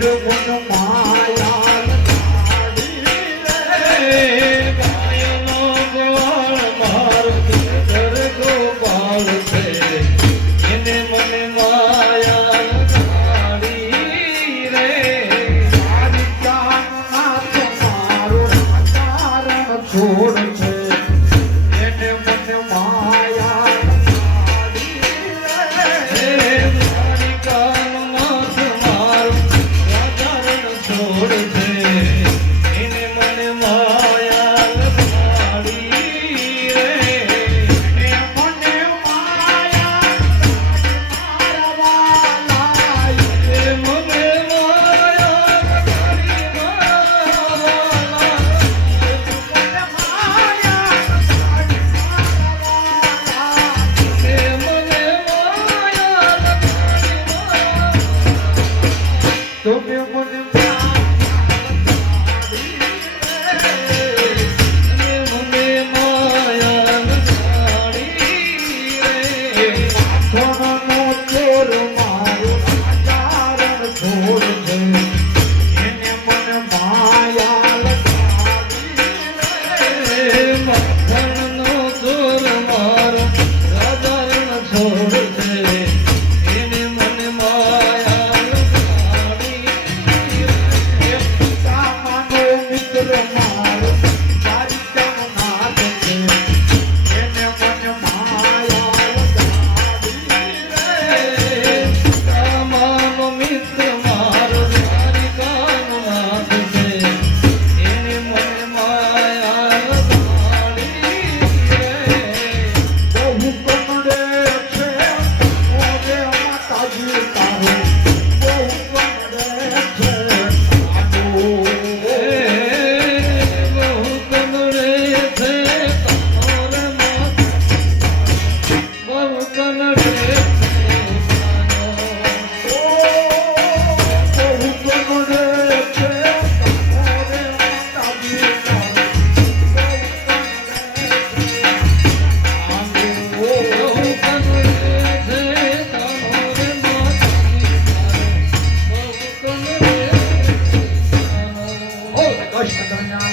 to Vai, vai. Gosh, I don't know.